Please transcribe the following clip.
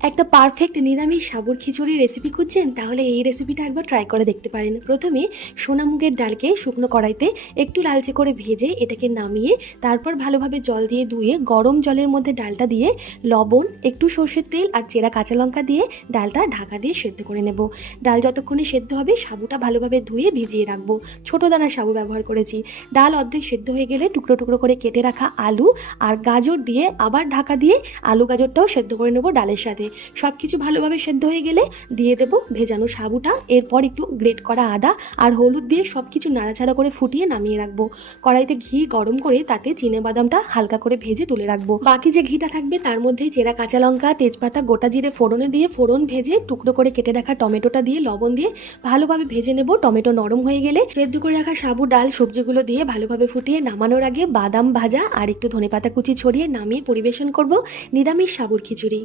একটা পারফেক্ট নিরামিষ সাবুর খিচুড়ি রেসিপি খুঁজছেন? তাহলে এই রেসিপিটা একবার ট্রাই করে দেখতে পারেন। প্রথমে সোনা মুগের ডালকে শুকনো কড়াইতে একটু লালচে করে ভেজে এটাকে নামিয়ে তারপর ভালোভাবে জল দিয়ে ধুয়ে গরম জলের মধ্যে ডালটা দিয়ে লবণ, একটু সর্ষের তেল আর চেরা কাঁচা লঙ্কা দিয়ে ডালটা ঢাকা দিয়ে সেদ্ধ করে নেব। ডাল যতক্ষণে সেদ্ধ হবে সাবুটা ভালোভাবে ধুয়ে ভিজিয়ে রাখবো। ছোটো দানার সাবু ব্যবহার করেছি। ডাল অর্ধেক সেদ্ধ হয়ে গেলে টুকরো টুকরো করে কেটে রাখা আলু আর গাজর দিয়ে আবার ঢাকা দিয়ে আলু গাজরটাও সেদ্ধ করে নেব ডালের সাথে। সব কিছু ভালোভাবে সেদ্ধ হয়ে গেলে দিয়ে দেবো ভেজানো সাবুটা। এরপর একটু গ্রেট করা আদা আর হলুদ দিয়ে সব কিছু নাড়াচাড়া করে ফুটিয়ে নামিয়ে রাখবো। কড়াইতে ঘি গরম করে তাতে চিনেবাদামটা হালকা করে ভেজে তুলে রাখবো। বাকি যে ঘিটা থাকবে তার মধ্যে চেরা কাঁচা লঙ্কা, তেজপাতা, গোটা জিরে ফোড়নে দিয়ে ফোড়ন ভেজে টুকরো করে কেটে রাখা টমেটোটা দিয়ে লবণ দিয়ে ভালোভাবে ভেজে নেব। টমেটো নরম হয়ে গেলে সেদ্ধ করে রাখা সাবু, ডাল, সবজিগুলো দিয়ে ভালোভাবে ফুটিয়ে নামানোর আগে বাদাম ভাজা আর একটু ধনেপাতা কুচি ছড়িয়ে নামিয়ে পরিবেশন করব নিরামিষ সাবুর খিচুড়ি।